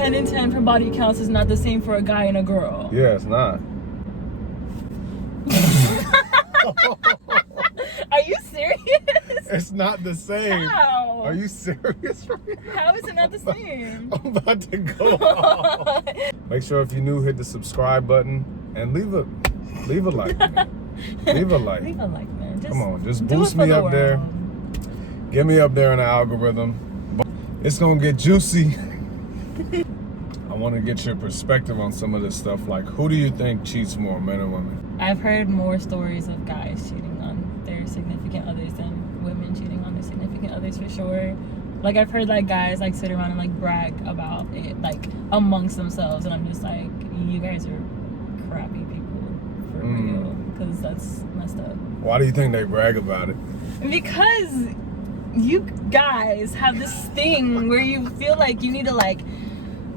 10 and 10 for body counts is not the same for a guy and a girl. Yeah, it's not. Are you serious? It's not the same. How? Are you serious right now? How is it not the same? I'm about to go off. Make sure if you're new, hit the subscribe button and leave a like, man. Leave a like. Leave a like, man. Come on, just boost me up there. Get me up there in the algorithm. It's gonna get juicy. I want to get your perspective on some of this stuff. Like, who do you think cheats more, men or women? I've heard more stories of guys cheating on their significant others than women cheating on their significant others, for sure. Like, I've heard like guys like sit around and like brag about it like amongst themselves, and I'm just like, you guys are crappy people for real, because that's messed up. Why do you think they brag about it? Because you guys have this thing where you feel like you need to like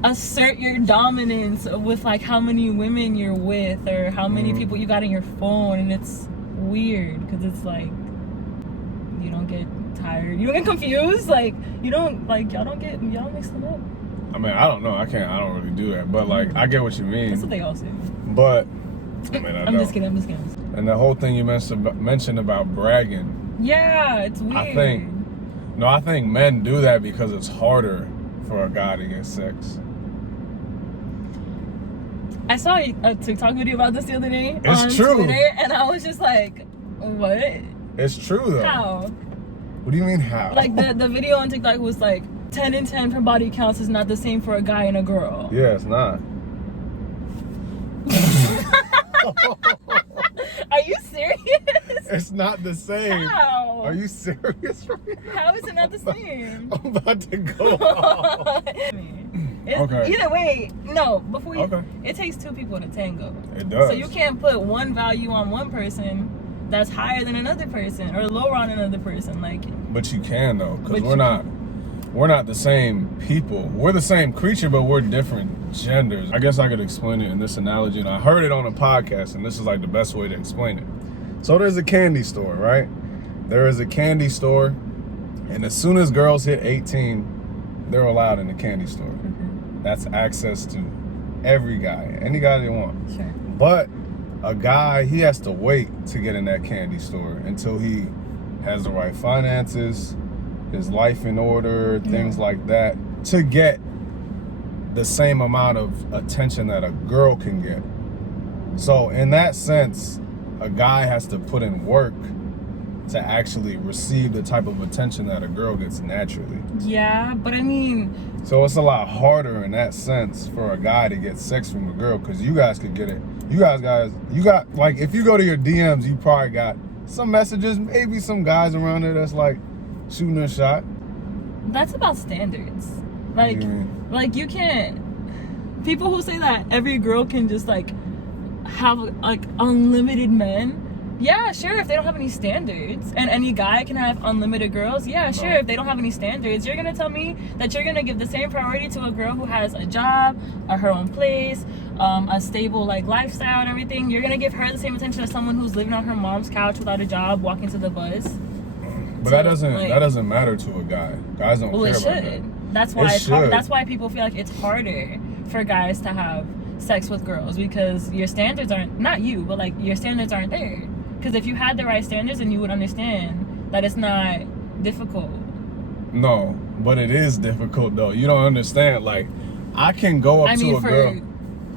assert your dominance with like how many women you're with or how many people you got in your phone, and it's weird because it's like you don't get tired, you don't get confused, like you don't like y'all don't mix them up. I mean, I don't know, I don't really do that, but like I get what you mean. That's what they all say. But I mean, I'm just kidding. And the whole thing you mentioned about bragging, yeah, it's weird. I think men do that because it's harder for a guy to get sex. I saw a TikTok video about this the other day on true. Twitter, and I was just like, what? It's true though. How? What do you mean how? Like the video on TikTok was like 10 and 10 for body counts is not the same for a guy and a girl. Yeah, it's not. Are you serious? It's not the same. How? Are you serious right now? How is it not the same? I'm about to go off. Okay. Either way, no, before you, Okay. it takes two people to tango. It does. So you can't put one value on one person that's higher than another person or lower on another person. Like, but you can though, because we're not the same people. We're the same creature, but we're different genders. I guess I could explain it in this analogy, and I heard it on a podcast, and this is like the best way to explain it. So there's a candy store, right? There is a candy store, and as soon as girls hit 18, they're allowed in the candy store. That's access to every guy, any guy they want. sure. But a guy, he has to wait to get in that candy store until he has the right finances, his life in order, things like that, to get the same amount of attention that a girl can get. So in that sense, a guy has to put in work to actually receive the type of attention that a girl gets naturally. Yeah, but I mean, so it's a lot harder in that sense for a guy to get sex from a girl, because you guys could get it. You got, like, if you go to your DMs, you probably got some messages, maybe some guys around there that's like shooting a shot. that's about standards. Like, you can't, people who say that every girl can just like have like unlimited men, yeah, sure, if they don't have any standards. And any guy can have unlimited girls, yeah, sure, if they don't have any standards. You're gonna tell me that you're gonna give the same priority to a girl who has a job, her own place, a stable like lifestyle and everything. You're gonna give her the same attention as someone who's living on her mom's couch without a job, walking to the bus. But that doesn't matter to a guy. Guys don't care about that. That's why that's why people feel like it's harder for guys to have sex with girls, because your standards aren't, not you, but like your standards aren't there. Because if you had the right standards, then you would understand that it's not difficult. No, but it is difficult though. You don't understand. Like, I can go up to a girl.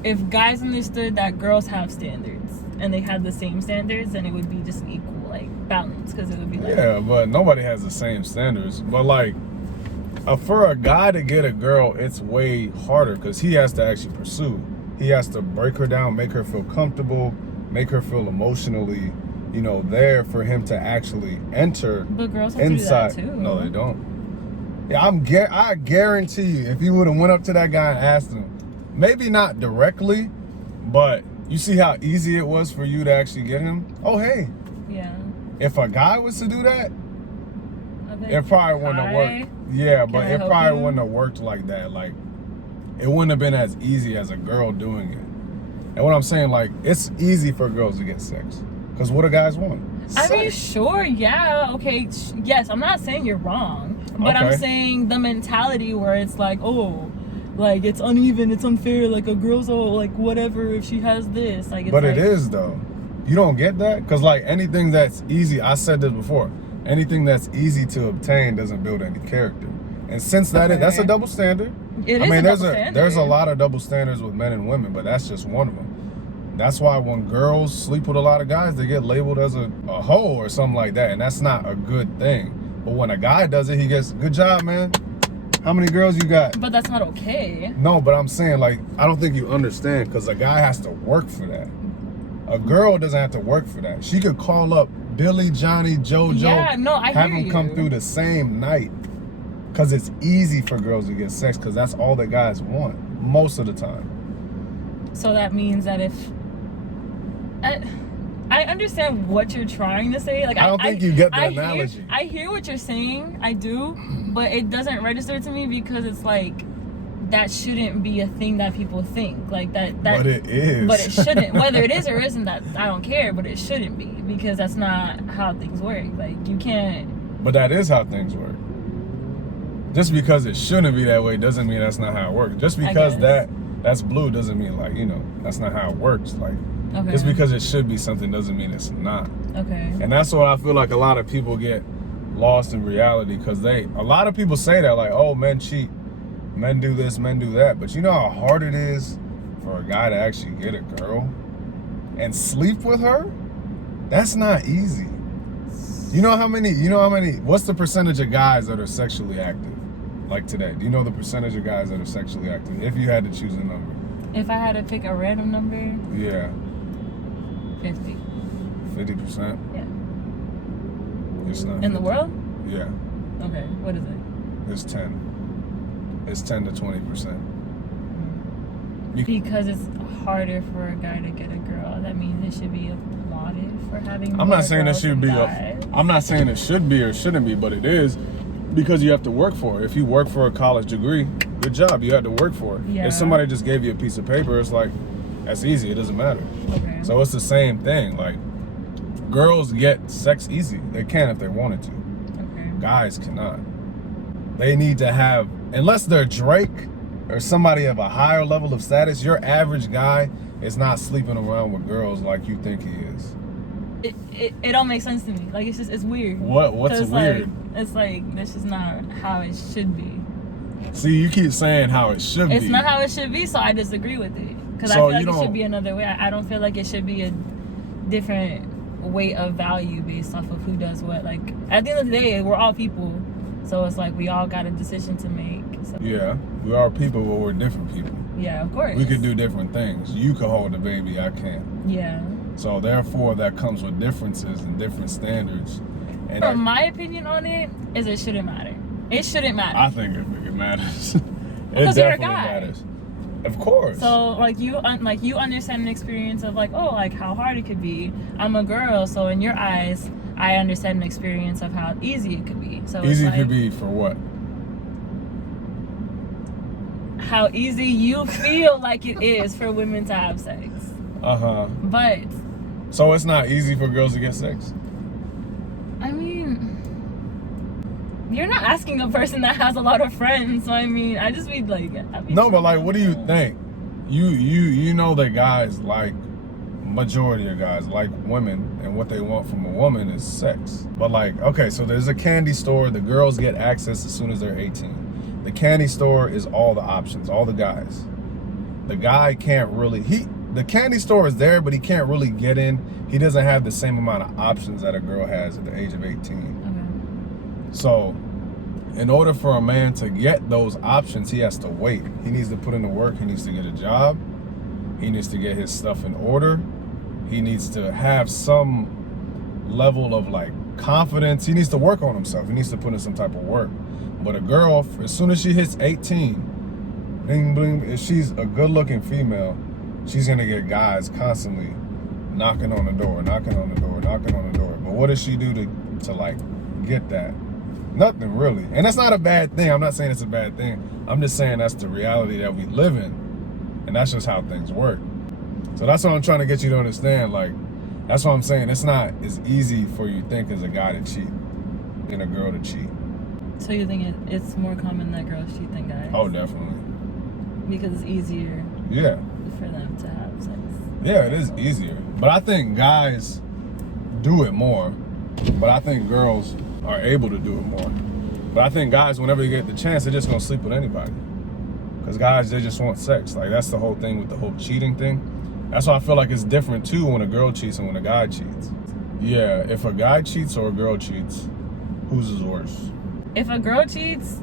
If guys understood that girls have standards and they had the same standards, then it would be just equal, like balance. Because it would be like, yeah, but nobody has the same standards. But like, for a guy to get a girl, it's way harder because he has to actually pursue. He has to break her down, make her feel comfortable, make her feel emotionally, there for him to actually enter. But girls have inside. to do that too. No, they don't. Yeah, I guarantee you, if you would have went up to that guy and asked him, maybe not directly, but you see how easy it was for you to actually get him? Oh, hey. Yeah. If a guy was to do that, it probably wouldn't have worked. Yeah, but it probably wouldn't have worked like that. Like, it wouldn't have been as easy as a girl doing it. And what I'm saying, like, it's easy for girls to get sex. Because what do guys want? I mean, sure, yeah, okay, yes, I'm not saying you're wrong, but I'm saying the mentality where it's like, oh, like it's uneven, it's unfair, like a girl's all like whatever if she has this, like it's but like, it is though. You don't get that? Because like anything that's easy, I said this before, anything that's easy to obtain doesn't build any character. And since that's a double standard. It is a double standard. There's a lot of double standards with men and women, but that's just one of them. That's why when girls sleep with a lot of guys, they get labeled as a hoe or something like that, and that's not a good thing. But when a guy does it, he gets, good job, man. How many girls you got? But that's not okay. No, but I'm saying, like, I don't think you understand, because a guy has to work for that. A girl doesn't have to work for that. She could call up Billy, Johnny, JoJo, yeah, no, I have hear them you. come through the same night. Because it's easy for girls to get sex, because that's all that guys want, most of the time. So that means that if... I understand what you're trying to say. Like I don't think you get the analogy. I hear what you're saying. I do, but it doesn't register to me because it's like that shouldn't be a thing that people think. Like that. But it is. But it shouldn't. Whether it is or isn't, that I don't care. But it shouldn't be because that's not how things work. Like you can't. But that is how things work. Just because it shouldn't be that way doesn't mean that's not how it works. Just because that's blue doesn't mean like that's not how it works. Like. Okay. Just because it should be something doesn't mean it's not. Okay. And that's what I feel like a lot of people get lost in reality, because a lot of people say that, like, oh, men cheat, men do this, men do that. But you know how hard it is for a guy to actually get a girl and sleep with her? That's not easy. You know how many, what's the percentage of guys that are sexually active? Like today, do you know the percentage of guys that are sexually active? If you had to choose a number. If I had to pick a random number. Yeah. 50. 50%? Yeah. It's not. In the world? Yeah. Okay. What is it? It's 10. It's 10 to 20%. Because it's harder for a guy to get a girl. That means it should be applauded for having. I'm not saying it should be. Guys. I'm not saying it should be or shouldn't be, but it is because you have to work for it. If you work for a college degree, good job. You had to work for it. Yeah. If somebody just gave you a piece of paper, it's like that's easy. It doesn't matter. Okay. So it's the same thing. Like girls get sex easy. They can if they wanted to. Okay. Guys cannot. They need to have, unless they're Drake or somebody of a higher level of status, your average guy is not sleeping around with girls like you think he is. It don't make sense to me. Like it's weird. What's weird? Like, it's like this is not how it should be. See, you keep saying how it should be. It's not how it should be, so I disagree with it. Because So I feel like it should be another way. I don't feel like it should be a different weight of value based off of who does what. Like at the end of the day, we're all people, so it's like we all got a decision to make. So. Yeah, we are people, but we're different people. Yeah, of course. We could do different things. You could hold a baby, I can't. Yeah. So therefore, that comes with differences and different standards. And my opinion on it is it shouldn't matter. It shouldn't matter. I think it matters. Because it you're a definitely guy. matters. Of course. So like you understand an experience of like, oh, like how hard it could be. I'm a girl, so in your eyes, I understand an experience of how easy it could be. So easy it's like, could be for what? how easy you feel like it is for women to have sex. But. But So it's not easy for girls to get sex? I mean, you're not asking a person that has a lot of friends. So I mean, I just be like, no, but like, what do you think? You know that guys like, majority of guys like women, and what they want from a woman is sex. But like, okay, so there's a candy store. The girls get access as soon as they're 18. The candy store is all the options, all the guys. The guy can't really, the candy store is there, but he can't really get in. He doesn't have the same amount of options that a girl has at the age of 18. Okay. So in order for a man to get those options, he has to wait. He needs to put in the work. He needs to get a job. He needs to get his stuff in order. He needs to have some level of like confidence. He needs to work on himself. He needs to put in some type of work. But a girl, as soon as she hits 18, bling, bling, if she's a good looking female, she's gonna get guys constantly knocking on the door, knocking on the door, knocking on the door. But what does she do to like get that? Nothing really. And that's not a bad thing. I'm not saying it's a bad thing. I'm just saying that's the reality that we live in. And that's just how things work. So that's what I'm trying to get you to understand. Like, that's what I'm saying. It's not as easy for you think as a guy to cheat than a girl to cheat. So you think it's more common that girls cheat than guys? Oh, definitely. because it's easier. Yeah. For them to have sex. Yeah, it is easier. But I think guys do it more. But I think girls are able to do it more. But I think guys, whenever they get the chance, they're just gonna sleep with anybody. Because guys, they just want sex. Like, that's the whole thing with the whole cheating thing. That's why I feel like it's different too when a girl cheats and when a guy cheats. Yeah, if a guy cheats or a girl cheats, whose is worse? If a girl cheats,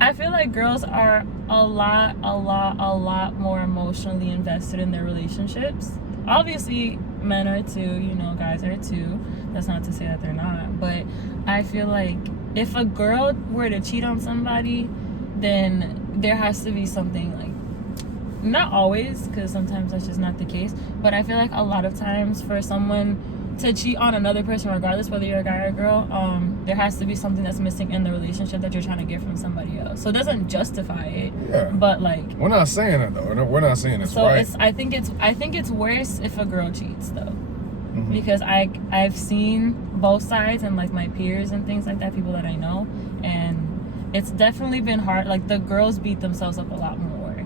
I feel like girls are a lot more emotionally invested in their relationships. Obviously, men are too, you know, guys are too. That's not to say that they're not. But I feel like if a girl were to cheat on somebody, then there has to be something like, not always, because sometimes that's just not the case, but I feel like a lot of times for someone to cheat on another person, regardless whether you're a guy or a girl, there has to be something that's missing in the relationship that you're trying to get from somebody else. So it doesn't justify it. Yeah. But like, we're not saying it though. We're not saying it's so right. I think it's worse if a girl cheats though, because I've seen both sides and like my peers and things like that, people that I know, and it's definitely been hard. Like the girls beat themselves up a lot more.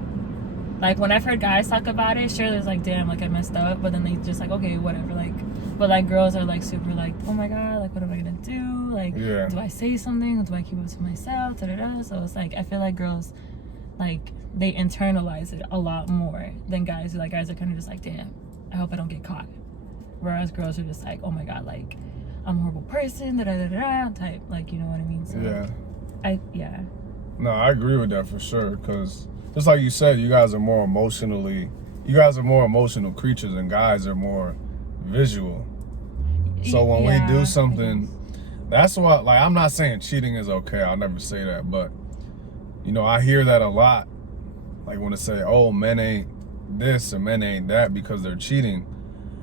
Like when I've heard guys talk about it, sure, there's like, damn, like I messed up, but then they just like, okay, whatever, like. But like girls are like super like, oh my god, like what am I gonna do? Like, do I say something? Or do I keep it to myself? So it's like I feel like girls, like they internalize it a lot more than guys. Like guys are kind of just like, damn, I hope I don't get caught. Whereas girls are just like, oh my god, like I'm a horrible person, type. Like, you know what I mean? So yeah. No, I agree with that for sure. Cause just like you said, you guys are more emotional creatures, and guys are more visual. So when we do something, that's why, like, I'm not saying cheating is okay, I'll never say that, but you know, I hear that a lot, like when they say, oh, men ain't this or men ain't that because they're cheating.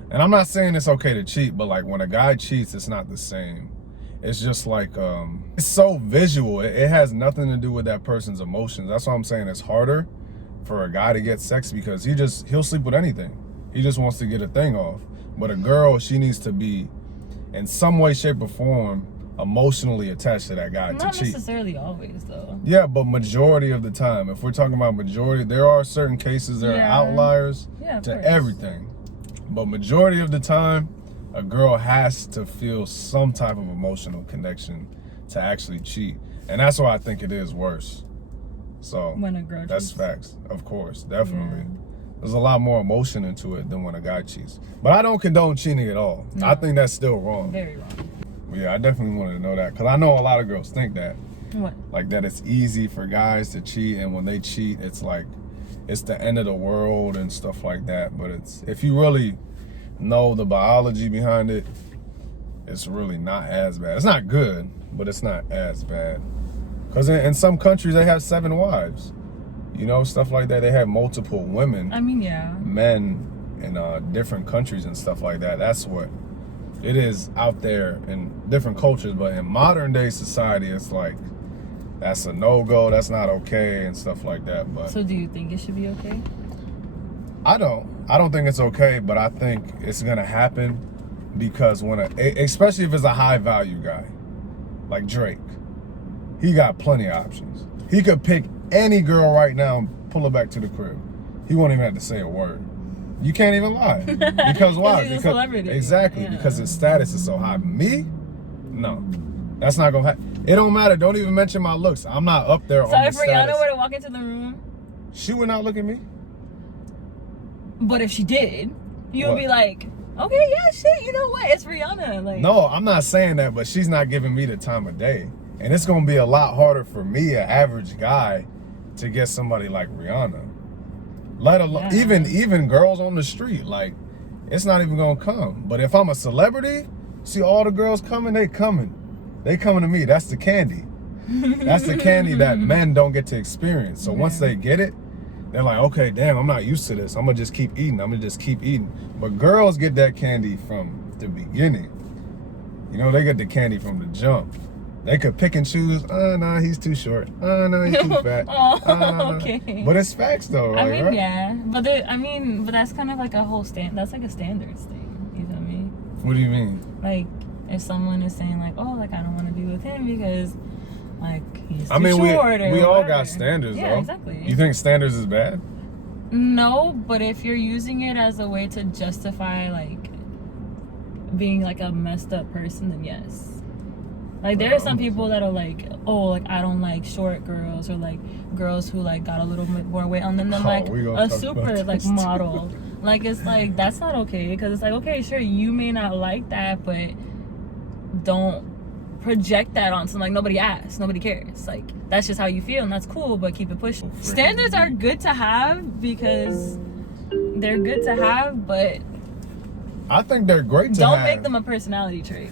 And I'm not saying it's okay to cheat, but like when a guy cheats, it's not the same. It's just like it's so visual. It has nothing to do with that person's emotions. That's why I'm saying it's harder for a guy to get sex, because he'll sleep with anything. He just wants to get a thing off. But a girl, she needs to be in some way, shape, or form emotionally attached to that guy to cheat. Not necessarily always, though. Yeah, but majority of the time, if we're talking about majority, there are certain cases, there are outliers to everything. But majority of the time, a girl has to feel some type of emotional connection to actually cheat. And that's why I think it is worse. So when a girl that's cheats. Facts, of course, definitely. Yeah. There's a lot more emotion into it than when a guy cheats. But I don't condone cheating at all. No. I think that's still wrong. Very wrong. Yeah, I definitely wanted to know that, because I know a lot of girls think that. What? Like that it's easy for guys to cheat, and when they cheat, it's like, it's the end of the world and stuff like that. But it's, if you really know the biology behind it, it's really not as bad. It's not good, but it's not as bad. Because in some countries, they have 7 wives. You know, stuff like that. They have multiple women. I mean, yeah. Men in different countries and stuff like that. That's what it is out there in different cultures. But in modern day society, it's like, that's a no-go. That's not okay and stuff like that. But so do you think it should be okay? I don't think it's okay, but I think it's going to happen because especially if it's a high value guy like Drake, he got plenty of options. He could pick any girl right now and pull her back to the crib. He won't even have to say a word. You can't even lie. Because why? He's a celebrity. Exactly, because his status is so high. Me? No. That's not gonna happen. It don't matter. Don't even mention my looks. I'm not up there on the status. So if Rihanna were to walk into the room, she would not look at me. But if she did, you would be like, okay, yeah, shit, you know what? It's Rihanna. Like, no, I'm not saying that, but she's not giving me the time of day. And it's gonna be a lot harder for me, an average guy, to get somebody like Rihanna. Let alone even girls on the street. Like, it's not even gonna come. But if I'm a celebrity, see all the girls coming, they coming to me. That's the candy. That's the candy that men don't get to experience. So once they get it, they're like, okay, damn, I'm not used to this. I'm gonna just keep eating. But girls get that candy from the beginning. You know, they get the candy from the jump. They could pick and choose. Nah, he's too short. No, he's too fat. Okay. But it's facts though, right? I mean, right? Yeah. But that's kind of like a whole that's like a standards thing. You feel me? What do you mean? Like, if someone is saying like, oh, like I don't want to be with him because like he's too short. We all got standards, though. Yeah, exactly. You think standards is bad? No, but if you're using it as a way to justify like being like a messed up person, then yes. Like there are some people that are like, oh, like I don't like short girls, or like girls who like got a little bit more weight on them than like a super like model. Like it's like that's not okay, because it's like, okay, sure, you may not like that, but don't project that on something. Like nobody asked, nobody cares. Like that's just how you feel, and that's cool, but keep it pushing. Standards are good to have because they're good to have, but I think they're great to have. Don't make them a personality trait.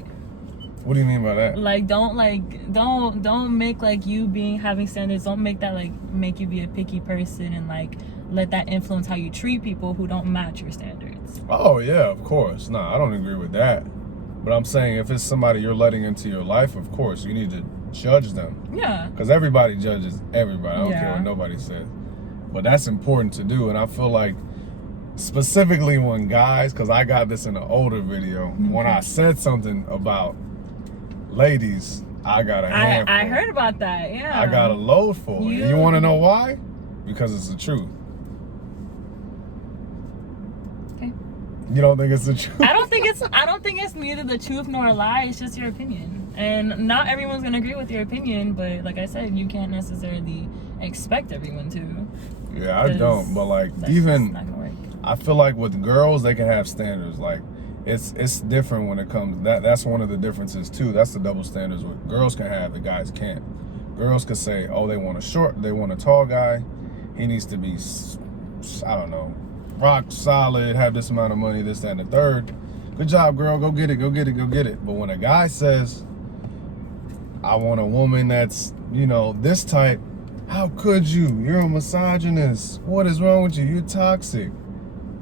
What do you mean by that? Like don't make like you having standards, don't make that like make you be a picky person and like let that influence how you treat people who don't match your standards. Oh yeah, of course. No, I don't agree with that. But I'm saying if it's somebody you're letting into your life, of course you need to judge them. Yeah. Because everybody judges everybody. I don't care what nobody says. But that's important to do, and I feel like specifically when guys, because I got this in an older video, when I said something about ladies, I got a handful. I heard about that, yeah. I got a load full. You want to know why? Because it's the truth. Okay. You don't think it's the truth? I don't think it's neither the truth nor a lie. It's just your opinion, and not everyone's gonna agree with your opinion. But like I said, you can't necessarily expect everyone to. Yeah, I don't. But like even not gonna work. I feel like with girls, they can have standards. Like it's different when it comes. That's one of the differences too. That's the double standards what girls can have that guys can't. Girls could say, oh, they want a tall guy. He needs to be, I don't know, rock solid, have this amount of money, this, that, and the third. Good job, girl. Go get it. Go get it. Go get it. But when a guy says, I want a woman that's, this type, how could you? You're a misogynist. What is wrong with you? You're toxic.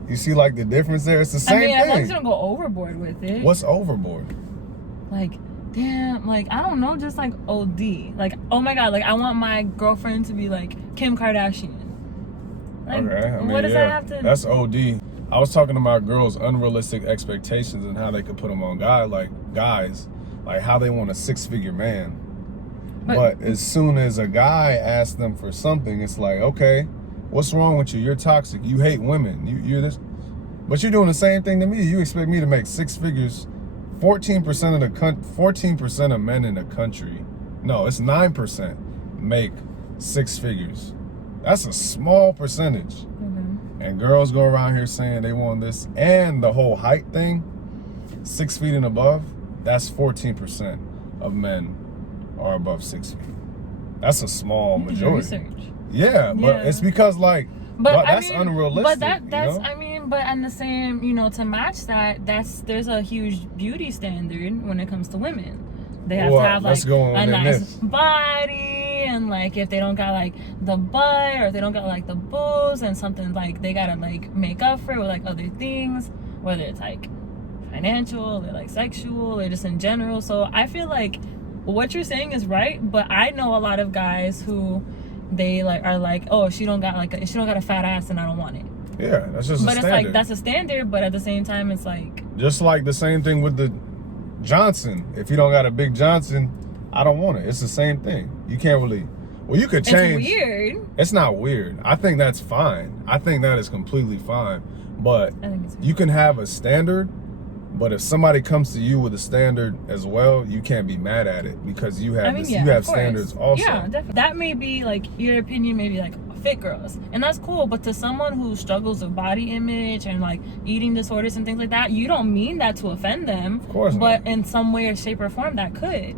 You see, like, the difference there? It's the same thing. As long as you don't go overboard with it. What's overboard? Like, damn, like, I don't know, just like OD. Like, oh my God, like, I want my girlfriend to be like Kim Kardashian. Like, okay, what does that have to... That's OD. I was talking about girls' unrealistic expectations and how they could put them on guys, like how they want a 6-figure man. But as soon as a guy asks them for something, it's like, okay, what's wrong with you? You're toxic. You hate women. You're this. But you're doing the same thing to me. You expect me to make 6 figures. 14% of men in the country, no, it's 9%, make 6 figures. That's a small percentage. And girls go around here saying they want this, and the whole height thing, 6 feet and above, that's 14% of men are above 6 feet. That's a small majority. Yeah, but it's because like, but that's unrealistic. But that's but in the same, to match that, there's a huge beauty standard when it comes to women. They have to have like a nice body, and like if they don't got like the butt, or if they don't got like the boobs and something, like they gotta like make up for it with like other things, whether it's like financial or like sexual or just in general. So I feel like what you're saying is right, but I know a lot of guys who they like are like, oh, she don't got a fat ass and I don't want it. Yeah, that's just a standard. But it's like, that's a standard, but at the same time, it's like... Just like the same thing with the Johnson. If you don't got a big Johnson, I don't want it. It's the same thing. You can't really... Well, you could change... It's weird. It's not weird. I think that's fine. I think that is completely fine. But you can have a standard, but if somebody comes to you with a standard as well, you can't be mad at it, because you have you have standards also. Yeah, definitely. That may be like, your opinion may be like fit girls, and that's cool, but to someone who struggles with body image and like eating disorders and things like that, you don't mean that to offend them. Of course not. But in some way or shape or form that could.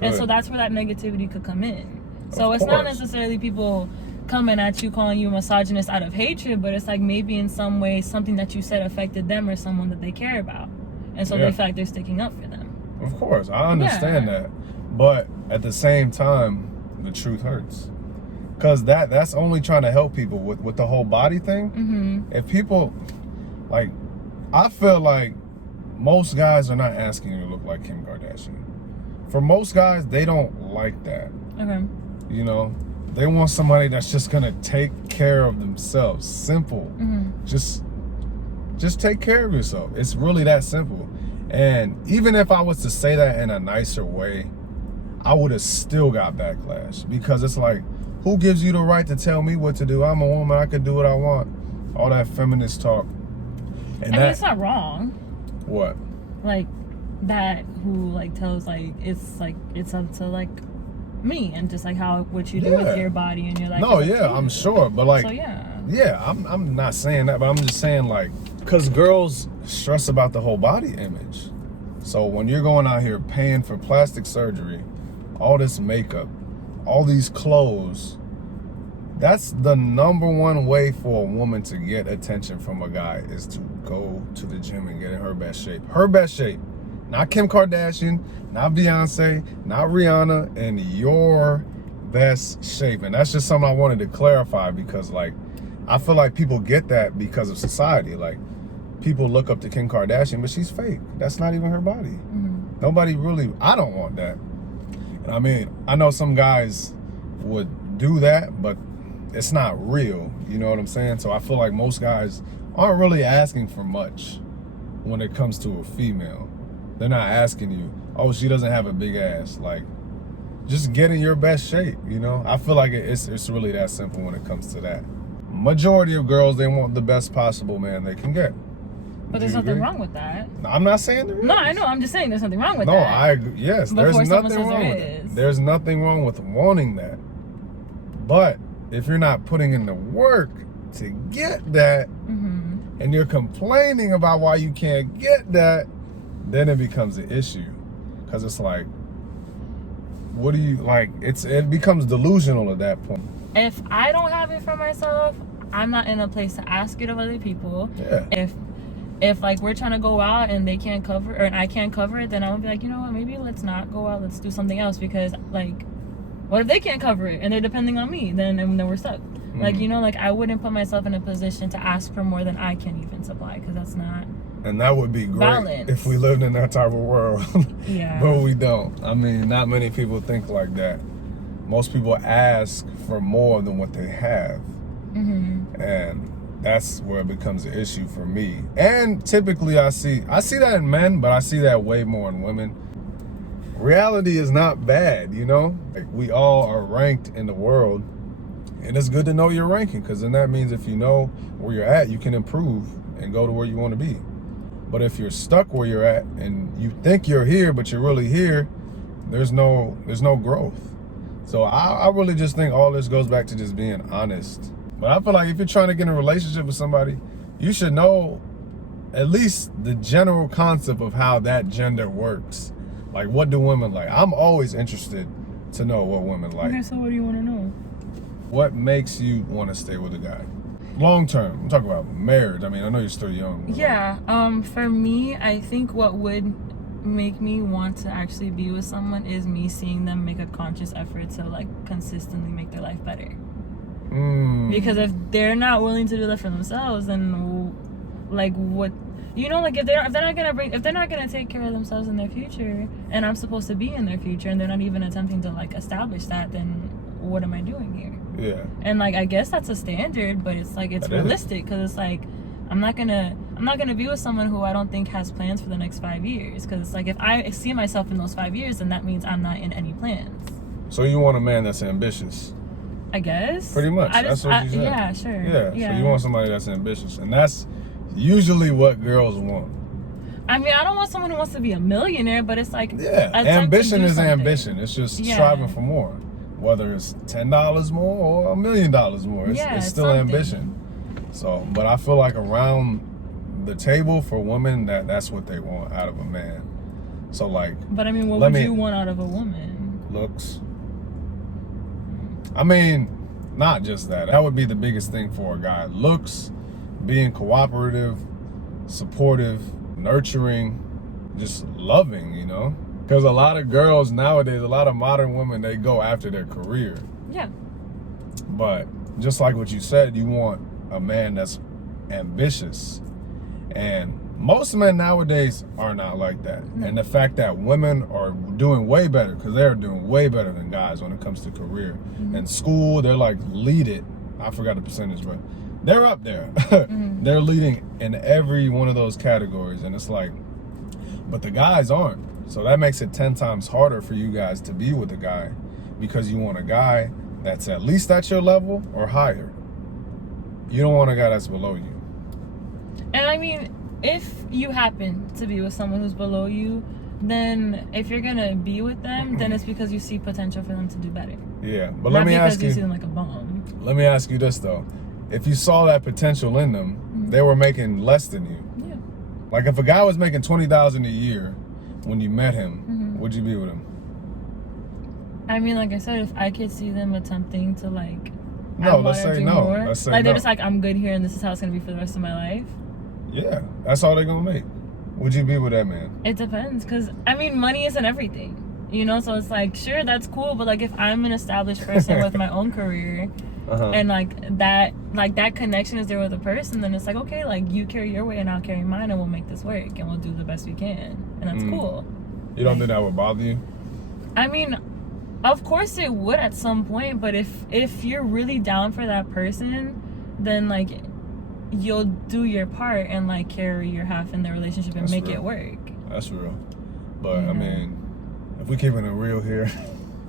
And so that's where that negativity could come in. So it's not necessarily people coming at you calling you a misogynist out of hatred, but it's like maybe in some way something that you said affected them or someone that they care about, and so they feel like they're sticking up for them. Of course, I understand that, but at the same time, the truth hurts, because that's only trying to help people with the whole body thing. If people, like, I feel like most guys are not asking you to look like Kim Kardashian. For most guys, they don't like that. Okay. They want somebody that's just gonna take care of themselves. Simple. Just take care of yourself. It's really that simple. And even if I was to say that in a nicer way, I would have still got backlash, because it's like, who gives you the right to tell me what to do? I'm a woman, I can do what I want. All that feminist talk. And I mean, it's not wrong. What? Like, that who, like, tells, like, it's up to, like, me, and just, like, what you do with your body and your life. No, yeah, I'm sure, but, like, so, yeah. Yeah, I'm not saying that, but I'm just saying, like, because girls stress about the whole body image. So when you're going out here paying for plastic surgery, all this makeup, all these clothes, that's the number one way for a woman to get attention from a guy, is to go to the gym and get in her best shape. Her best shape. Not Kim Kardashian, not Beyonce, not Rihanna, in your best shape. And that's just something I wanted to clarify, because, like, I feel like people get that because of society. Like, people look up to Kim Kardashian, but she's fake. That's not even her body. Mm-hmm. Nobody really, I don't want that. And I mean, I know some guys would do that, but it's not real. You know what I'm saying? So I feel like most guys aren't really asking for much when it comes to a female. They're not asking you, oh, she doesn't have a big ass. Like, just get in your best shape, you know? I feel like it's really that simple when it comes to that. Majority of girls, they want the best possible man they can get. But there's nothing wrong with that. I'm not saying there is. No, I know. I'm just saying there's nothing wrong with that. No, I agree. Yes, there's nothing wrong with it. There's nothing wrong with wanting that. But if you're not putting in the work to get that, and you're complaining about why you can't get that, then it becomes an issue. Because it's like, what do you, like, it becomes delusional at that point. If I don't have it for myself, I'm not in a place to ask it of other people. Yeah. If like we're trying to go out and they can't cover, or and I can't cover it, then I would be like, you know what, maybe let's not go out, let's do something else, because, like, what if they can't cover it and they're depending on me? Then we're stuck. Like, you know, like, I wouldn't put myself in a position to ask for more than I can even supply, because that's not. And that would be great balance. If we lived in that type of world. Yeah. But we don't. I mean, not many people think like that. Most people ask for more than what they have. And that's where it becomes an issue for me. And typically I see that in men, but I see that way more in women. Reality is not bad, you know? Like, we all are ranked in the world, and it's good to know your ranking, because then that means if you know where you're at, you can improve and go to where you want to be. But if you're stuck where you're at and you think you're here, but you're really here, there's no growth. So I really just think all this goes back to just being honest. But I feel like if you're trying to get in a relationship with somebody, you should know at least the general concept of how that gender works. Like, what do women like? I'm always interested to know what women like. Okay, so what do you want to know? What makes you want to stay with a guy? Long term. I'm talking about marriage. I mean, I know you're still young. Yeah. For me, I think what would make me want to actually be with someone is me seeing them make a conscious effort to, like, consistently make their life better. Because if they're not willing to do that for themselves, then, like, what, you know, like, if they're not gonna take care of themselves in their future, and I'm supposed to be in their future, and they're not even attempting to, like, establish that, then what am I doing here? Yeah. And, like, I guess that's a standard, but it's like, it's realistic, because it's like, I'm not gonna be with someone who I don't think has plans for the next 5 years, because it's like, if I see myself in those 5 years, then that means I'm not in any plans. So you want a man that's ambitious? I guess. Pretty much. That's what you said. Yeah, sure. Yeah. So you want somebody that's ambitious, and that's usually what girls want. I mean, I don't want someone who wants to be a millionaire, but it's like, ambition is ambition. It's just striving for more, whether it's $10 more or $1 million more. It's still ambition. So, but I feel like around the table for women, that's what they want out of a man. So, like, but I mean, what would you want out of a woman? Looks. I mean, not just that. That would be the biggest thing for a guy. Looks, being cooperative, supportive, nurturing, just loving, you know? Because a lot of girls nowadays, a lot of modern women, they go after their career. Yeah. But just like what you said, you want a man that's ambitious. And most men nowadays are not like that. And the fact that women are doing way better, because they're doing way better than guys when it comes to career. In school, they're like lead it. I forgot the percentage, but they're up there. They're leading in every one of those categories. And it's like, but the guys aren't. So that makes it 10 times harder for you guys to be with a guy, because you want a guy that's at least at your level or higher. You don't want a guy that's below you. And I mean, if you happen to be with someone who's below you, then if you're gonna be with them, then it's because you see potential for them to do better. Yeah, but let me ask you. Not because you see them like a bum. Let me ask you this though: if you saw that potential in them, they were making less than you. Yeah. Like if a guy was making $20,000 a year when you met him, would you be with him? I mean, like I said, if I could see them attempting to like. No, let's say no. More, let's say like they're no. just like, I'm good here, and this is how it's gonna be for the rest of my life. Yeah, that's all they're gonna make. Would you be with that man? It depends, because I mean, money isn't everything, you know. So it's like, sure, that's cool, but like if I'm an established person with my own career, and like that connection is there with a person, then it's like, okay, like you carry your way and I'll carry mine, and we'll make this work, and we'll do the best we can, and that's cool. You don't think that would bother you? I mean, of course it would at some point, but if you're really down for that person, then like you'll do your part and like carry your half in the relationship and make it work. That's real. But I mean, if we keeping it real here,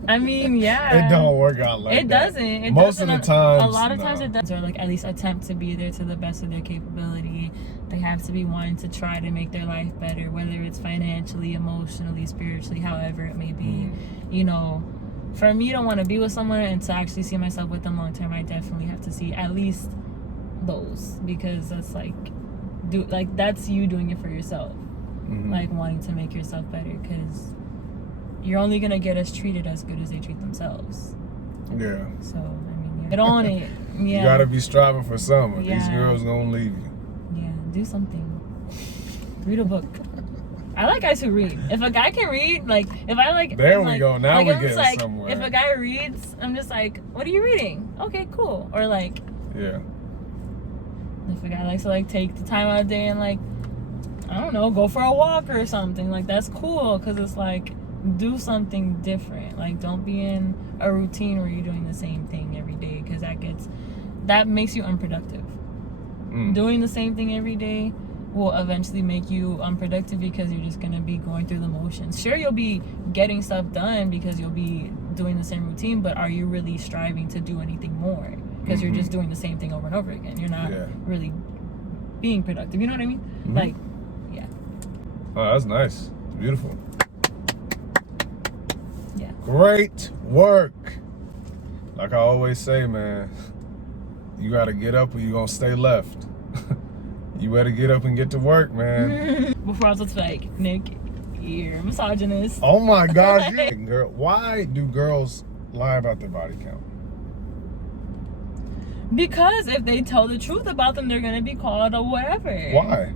I mean, yeah, it don't work out like it that. Doesn't. Most of the time, a lot of times it does, or like at least attempt to be there to the best of their capability. They have to be wanting to try to make their life better, whether it's financially, emotionally, spiritually, however it may be. You know, for me to want to be with someone and to actually see myself with them long term, I definitely have to see at least those, because that's like that's you doing it for yourself, like wanting to make yourself better, because you're only gonna get us treated as good as they treat themselves. Yeah. So I mean, get on it. Yeah. You gotta be striving for something. These girls gonna leave you. Yeah. Do something. Read a book. I like guys who read. If a guy can read, like if I like. There we go. Now we're getting like, somewhere. If a guy reads, I'm just like, what are you reading? Okay, cool. Or like. Yeah. If a guy likes to like take the time out of the day and like, I don't know, go for a walk or something, like that's cool, because it's like, do something different. Like don't be in a routine where you're doing the same thing every day, because that makes you unproductive. Doing the same thing every day will eventually make you unproductive, because you're just gonna be going through the motions. Sure, you'll be getting stuff done because you'll be doing the same routine, but are you really striving to do anything more? Because you're just doing the same thing over and over again. You're not really being productive. You know what I mean? Like, yeah. Oh, that's nice. It's beautiful. Yeah. Great work. Like I always say, man, you gotta get up or you gonna stay left. You better get up and get to work, man. Before I was like, Nick, you're a misogynist. Oh my gosh, girl. Why do girls lie about their body count? Because if they tell the truth about them, they're gonna be called or whatever. Why?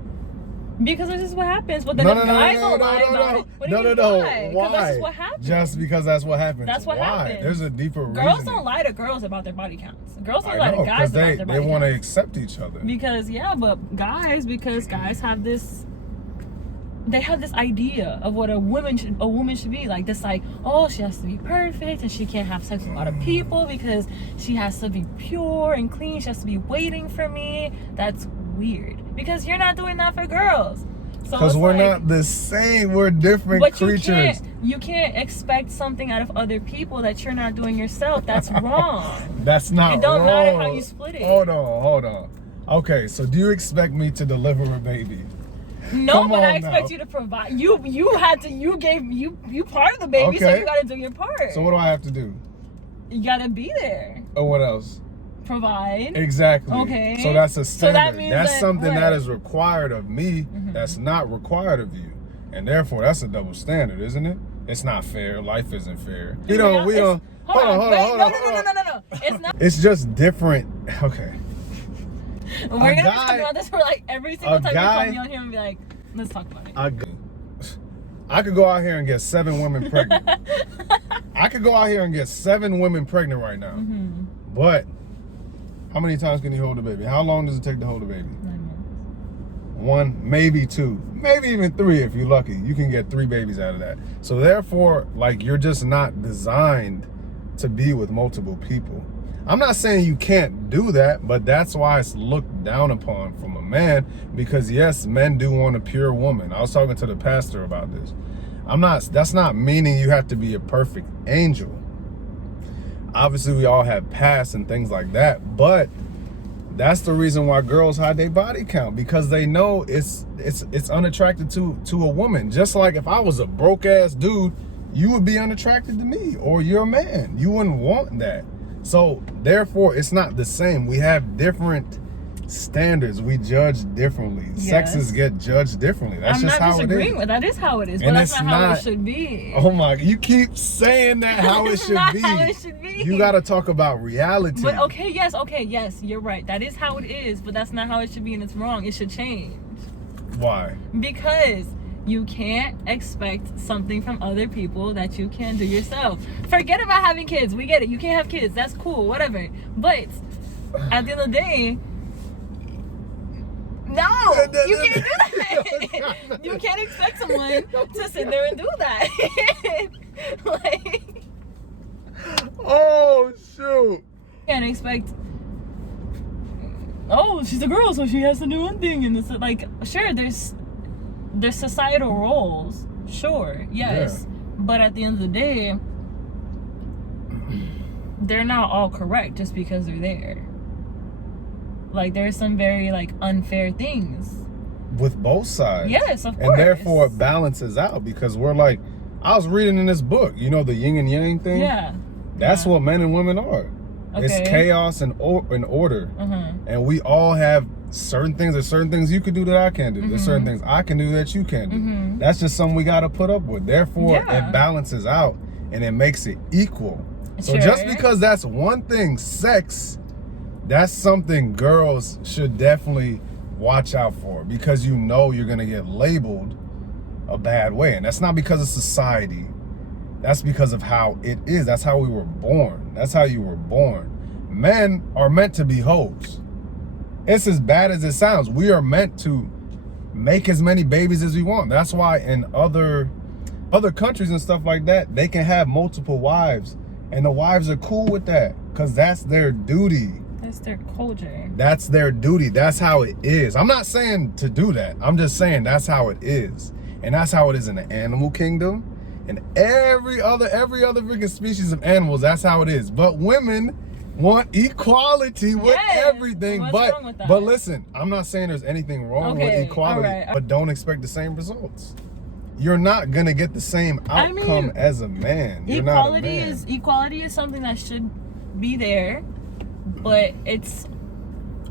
Because this is what happens. But then guys don't lie about it. What do you mean why? Because that's just what happens. Just because that's what happens. That's what happens. There's a deeper reason. Girls don't lie to girls about their body counts. Girls don't lie to guys about their body counts. They want to accept each other. Because because guys have this. They have this idea of what a woman should be like. This like, oh, she has to be perfect and she can't have sex with a lot of people because she has to be pure and clean. She has to be waiting for me. That's weird, because you're not doing that for girls. Because we're not the same. We're different creatures. You can't expect something out of other people that you're not doing yourself. That's wrong. That's not wrong. It don't matter how you split it. Hold on. Okay, so do you expect me to deliver a baby? No, but I expect you to provide. You part of the baby, so you gotta do your part. So what do I have to do? You gotta be there. Oh, what else? Provide. Exactly. Okay. So that's a standard. So that means that's something that is required of me. That's not required of you, and therefore that's a double standard, isn't it? It's not fair. Life isn't fair. We don't. Hold on. No. It's not. It's just different. Okay. We're gonna be talking about this for like every single time you come on here and be like, let's talk about it. I could go out here and get 7 women pregnant. I could go out here and get 7 women pregnant right now. But how many times can you hold a baby? How long does it take to hold a baby? 9 months. 1, maybe 2, maybe even 3 if you're lucky. You can get 3 babies out of that. So therefore, like, you're just not designed to be with multiple people. I'm not saying you can't do that, but that's why it's looked down upon from a man, because yes, men do want a pure woman. I was talking to the pastor about this. That's not meaning you have to be a perfect angel. Obviously, we all have past and things like that, but that's the reason why girls hide their body count, because they know it's unattractive to a woman. Just like if I was a broke ass dude, you would be unattracted to me, or you're a man. You wouldn't want that. So therefore, it's not the same. We have different standards. We judge differently. Yes. Sexes get judged differently. That's just how it is. I'm not disagreeing with that. Is how it is, but that's not how it should be. Oh my! You keep saying that how it should be. How it should be. You got to talk about reality. But okay, yes, you're right. That is how it is, but that's not how it should be, and it's wrong. It should change. Why? Because you can't expect something from other people that you can't do yourself. Forget about having kids. We get it. You can't have kids. That's cool. Whatever. But at the end of the day, no, you can't do that. You can't expect someone to sit there and do that. Like, oh shoot! You can't expect. Oh, she's a girl, so she has to do one thing, and it's like, sure, there's societal roles, sure, yes, yeah. But at the end of the day, they're not all correct just because they're there. Like, there's some very, like, unfair things with both sides. Yes, of course. And therefore it balances out, because we're like, I was reading in this book, you know, the yin and yang thing. Yeah. That's what men and women are. Okay. It's chaos and order. And we all have certain things. There's certain things you can do that I can't do. There's certain things I can do that you can't do. That's just something we got to put up with. Therefore, it balances out and it makes it equal. So just because that's one thing, sex, that's something girls should definitely watch out for, because you know you're going to get labeled a bad way. And that's not because of society. That's because of how it is. That's how we were born. That's how you were born. Men are meant to be hoes. It's as bad as it sounds. We are meant to make as many babies as we want. That's why in other countries and stuff like that, they can have multiple wives. And the wives are cool with that, because that's their duty. That's their culture. That's their duty. That's how it is. I'm not saying to do that. I'm just saying that's how it is. And that's how it is in the animal kingdom. And every other freaking species of animals, that's how it is. But women want equality with everything. What's wrong with that? But listen, I'm not saying there's anything wrong with equality, but don't expect the same results. You're not gonna get the same outcome as a man. You're equality not a man. Equality is something that should be there, but it's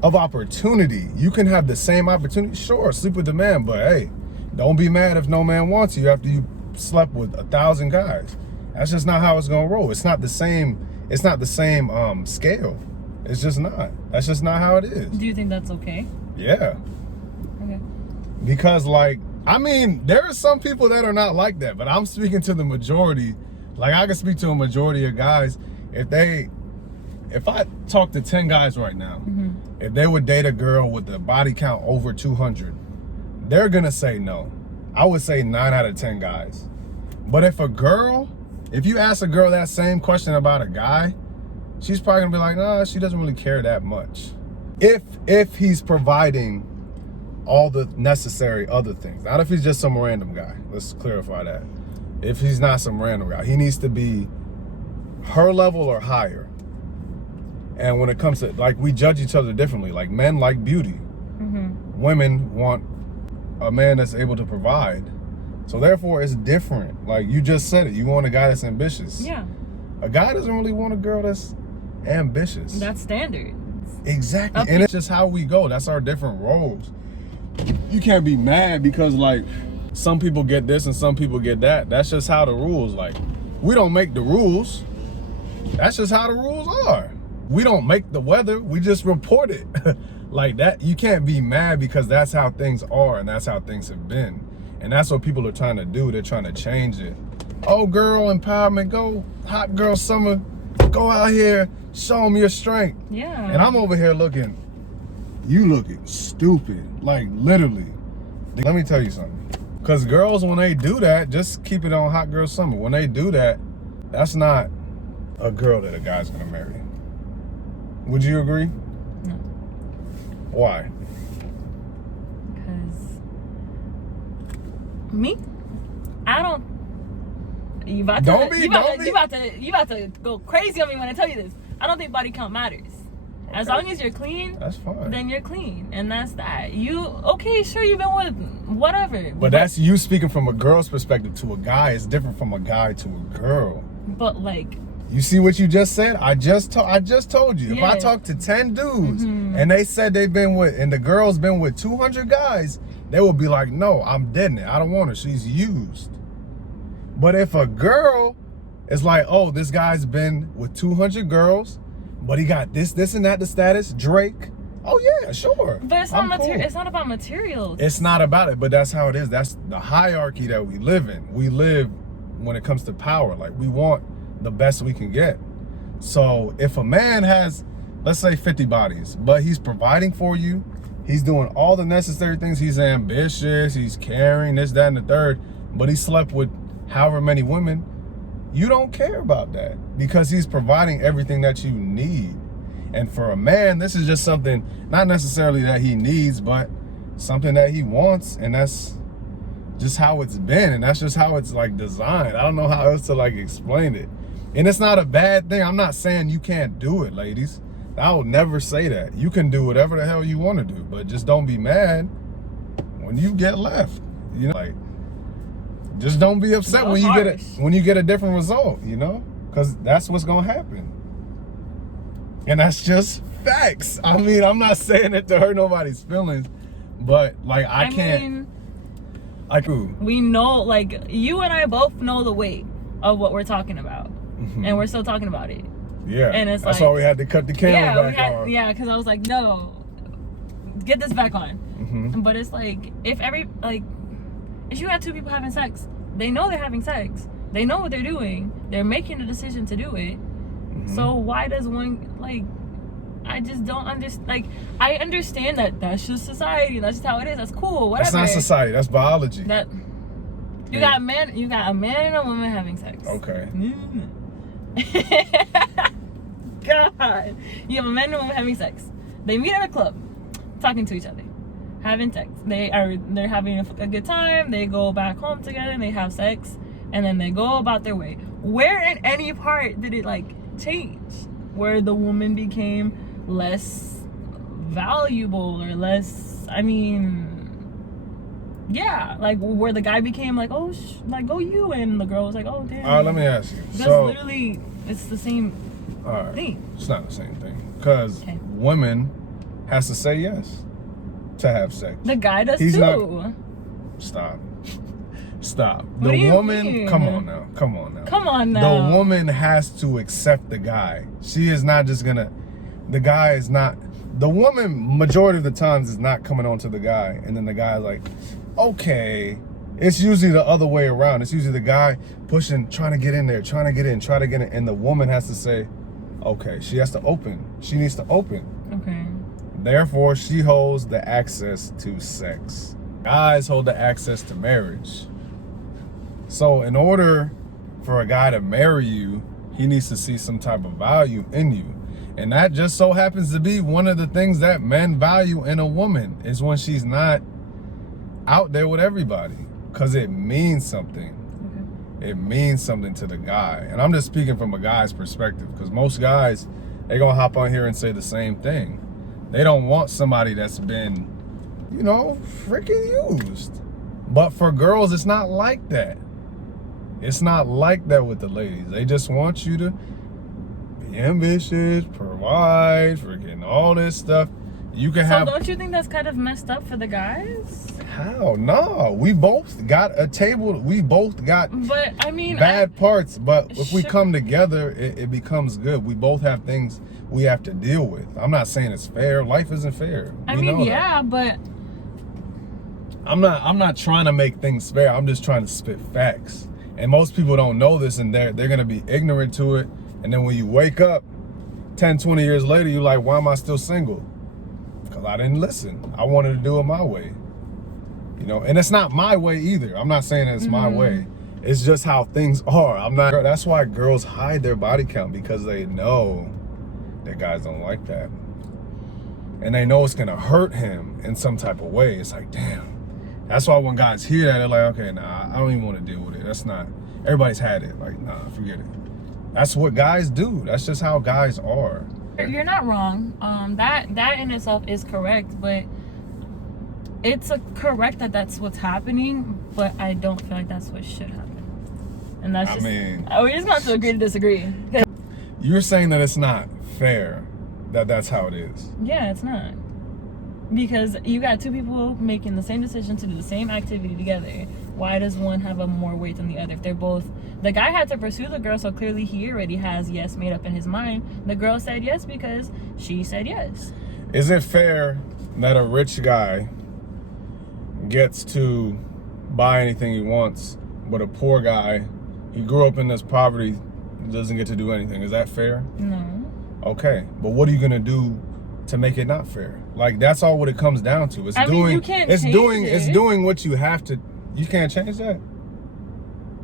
of opportunity. You can have the same opportunity. Sure, sleep with the man, but hey, don't be mad if no man wants you after you slept with 1,000 guys. That's just not how it's gonna roll. It's not the same. It's not the same scale. It's just not. That's just not how it is. Do you think that's okay? Yeah. Okay. Because, like, I mean, there are some people that are not like that, but I'm speaking to the majority. Like, I can speak to a majority of guys. If I talk to 10 guys right now, if they would date a girl with a body count over 200, they're gonna say no. I would say 9 out of 10 guys. But if you ask a girl that same question about a guy, she's probably gonna be like, nah, she doesn't really care that much. If he's providing all the necessary other things. Not if he's just some random guy. Let's clarify that. If he's not some random guy, he needs to be her level or higher. And when it comes to, like, we judge each other differently. Like, men like beauty. Women want a man that's able to provide. So therefore, it's different. Like, you just said it. You want a guy that's ambitious. Yeah. A guy doesn't really want a girl that's ambitious. That's standard. Exactly. And it's just how we go. That's our different roles. You can't be mad because, like, some people get this and some people get that. That's just how the rules, like, we don't make the rules. That's just how the rules are. We don't make the weather, we just report it. Like that, you can't be mad because that's how things are and that's how things have been. And that's what people are trying to do. They're trying to change it. Oh, girl empowerment, go hot girl summer, go out here, show them your strength. Yeah. And I'm over here looking stupid, like literally. Let me tell you something. Because girls, when they do that, just keep it on hot girl summer. When they do that, that's not a girl that a guy's gonna marry. Would you agree? No. Why? Because me, I don't You about to go crazy on me when I tell you this. I don't think body count matters. Okay. As long as you're clean, that's fine. Then you're clean, and that's that. Sure, you've been with whatever. But that's you speaking from a girl's perspective to a guy. It's different from a guy to a girl. But like, you see what you just said? I just told you. If I talk to 10 dudes and they said they've been with, and the girl's been with 200 guys, they will be like, no, I'm dead in it. I don't want her. She's used. But if a girl is like, oh, this guy's been with 200 girls, but he got this, and that, the status, Drake. Oh yeah, sure. But it's not It's not about materials. It's not about it, but that's how it is. That's the hierarchy that we live in. We live when it comes to power. Like, we want the best we can get. So if a man has, let's say 50 bodies, but he's providing for you, he's doing all the necessary things, he's ambitious, he's caring, this, that, and the third, but he slept with however many women, you don't care about that because he's providing everything that you need. And for a man, this is just something, not necessarily that he needs, but something that he wants, and that's just how it's been, and that's just how it's like designed. I don't know how else to like explain it. And it's not a bad thing. I'm not saying you can't do it, ladies. I would never say that. You can do whatever the hell you want to do, but just don't be mad when you get left. You know, like, just don't be upset when you get a different result, you know? Because that's what's gonna happen. And that's just facts. I mean, I'm not saying it to hurt nobody's feelings, but like I can't. We know, like, you and I both know the weight of what we're talking about, and we're still talking about it. Yeah, and it's that's like, why we had to cut the camera back on. Yeah, because I was like, no, get this back on. But it's like, if you got two people having sex, they know they're having sex. They know what they're doing. They're making a decision to do it. So why does one, like, I just don't understand. Like, I understand that that's just society. That's just how it is. That's cool. Whatever. That's not society. That's biology. You got a man and a woman having sex. Okay. God. You have a man and a woman having sex. They meet at a club, talking to each other, having sex. They're having a good time. They go back home together and they have sex, and then they go about their way. Where in any part did it like change? Where the woman became less valuable or less, I mean, yeah, like where the guy became like, oh, like, go you, and the girl was like, oh, damn. All right, let me ask you. That's literally, it's the same thing. It's not the same thing. Because women has to say yes to have sex. The guy does too. Stop. Stop. What the do you woman, mean? Come on now. The woman has to accept the guy. She is not just gonna, the guy is not, the woman majority of the times is not coming on to the guy, and then the guy's like, okay. It's usually the other way around. It's usually the guy pushing, trying to get in there, trying to get in, and the woman has to say, okay, she has to open. She needs to open. Okay. Therefore, she holds the access to sex. Guys hold the access to marriage. So in order for a guy to marry you, he needs to see some type of value in you. And that just so happens to be one of the things that men value in a woman, is when she's not out there with everybody. Because it means something. It means something to the guy. And I'm just speaking from a guy's perspective, because most guys, they're going to hop on here and say the same thing. They don't want somebody that's been, you know, freaking used. But for girls, it's not like that. It's not like that with the ladies. They just want you to be ambitious, provide, freaking all this stuff. You can have. So don't you think that's kind of messed up for the guys? How? No, we both got a table. We both got. But I mean, bad parts. But if we come together, it becomes good. We both have things we have to deal with. I'm not saying it's fair. Life isn't fair. I mean, yeah, but I'm not trying to make things fair. I'm just trying to spit facts. And most people don't know this, and they're going to be ignorant to it. And then when you wake up 10, 20 years later, you're like, why am I still single? Because I didn't listen. I wanted to do it my way. You know, and it's not my way either. I'm not saying it's my way. It's just how things are. That's why girls hide their body count, because they know that guys don't like that. And they know it's going to hurt him in some type of way. It's like, damn. That's why when guys hear that, they're like, okay, nah, I don't even want to deal with it. That's not. everybody's had it. Like, nah, forget it. That's what guys do. That's just how guys are. You're not wrong. That in itself is correct, but it's correct that that's what's happening, but I don't feel like that's what should happen. And that's just, we're just going to agree to disagree. You're saying that it's not fair that that's how it is. Yeah, it's not. Because you got two people making the same decision to do the same activity together. Why does one have a more weight than the other? If they're both, the guy had to pursue the girl, so clearly he already has yes made up in his mind. The girl said yes because she said yes. Is it fair that a rich guy gets to buy anything he wants, but a poor guy, he grew up in this poverty, doesn't get to do anything? Is that fair? No. Okay, but what are you gonna do to make it not fair? Like, that's all what it comes down to. I mean, you can't change it. It's doing what you have to. You can't change that.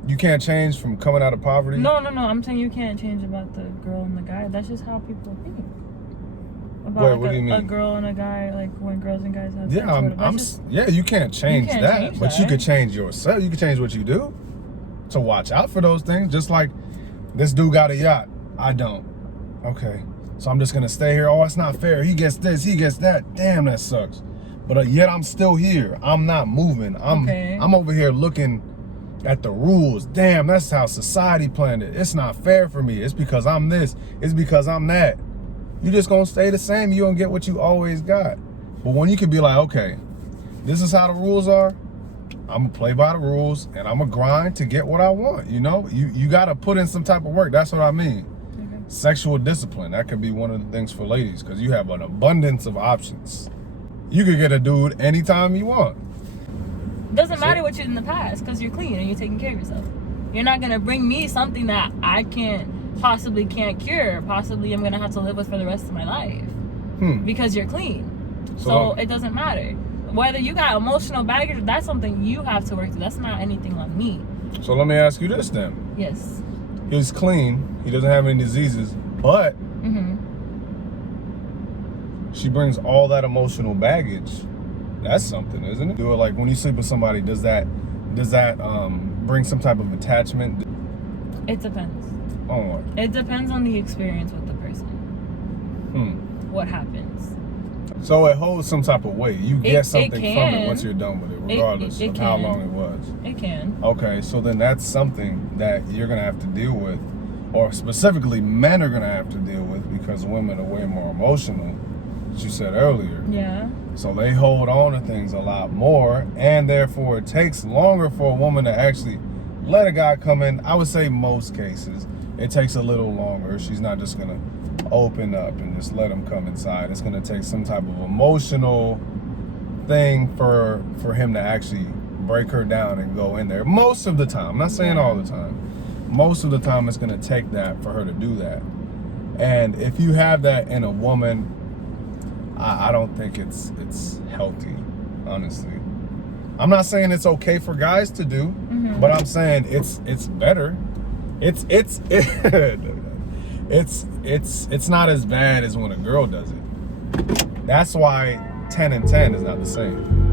You can't change from coming out of poverty. No. I'm saying you can't change about the girl and the guy. That's just how people think. About Wait, like what do you mean? A girl and a guy, like when girls and guys have sex. Yeah, you can't change that, but you could change yourself. You could change what you do to watch out for those things. Just like this dude got a yacht, I don't. Okay, so I'm just gonna stay here. Oh, it's not fair. He gets this, he gets that. Damn, that sucks. But yet I'm still here. I'm not moving. I'm over here looking at the rules. Damn, that's how society planned it. It's not fair for me. It's because I'm this. It's because I'm that. You just gonna stay the same. You don't get what you always got. But when you can be like, okay, this is how the rules are. I'm gonna play by the rules and I'm gonna grind to get what I want. You know, you gotta put in some type of work. That's what I mean. Okay. Sexual discipline. That could be one of the things for ladies because you have an abundance of options. You could get a dude anytime you want. Doesn't matter what you did in the past because you're clean and you're taking care of yourself. You're not gonna bring me something that I possibly can't cure. Possibly I'm gonna have to live with for the rest of my life because you're clean. So it doesn't matter. Whether you got emotional baggage, that's something you have to work through. That's not anything on me. So let me ask you this then. Yes. He's clean. He doesn't have any diseases, but she brings all that emotional baggage. That's something, isn't it? Do it like when you sleep with somebody. Does that bring some type of attachment? It depends. On what? It depends on the experience with the person. What happens? So it holds some type of weight. You get something from it once you're done with it, regardless of how long it was. It can. Okay, so then that's something that you're gonna have to deal with, or specifically men are gonna have to deal with because women are way more emotional, as you said earlier. Yeah. So they hold on to things a lot more, and therefore it takes longer for a woman to actually let a guy come in. I would say most cases, it takes a little longer. She's not just gonna open up and just let him come inside. It's gonna take some type of emotional thing for him to actually break her down and go in there. Most of the time, I'm not saying all the time. Most of the time it's gonna take that for her to do that. And if you have that in a woman, I don't think it's healthy, honestly. I'm not saying it's okay for guys to do, but I'm saying it's better. It's not as bad as when a girl does it. That's why 10 and 10 is not the same.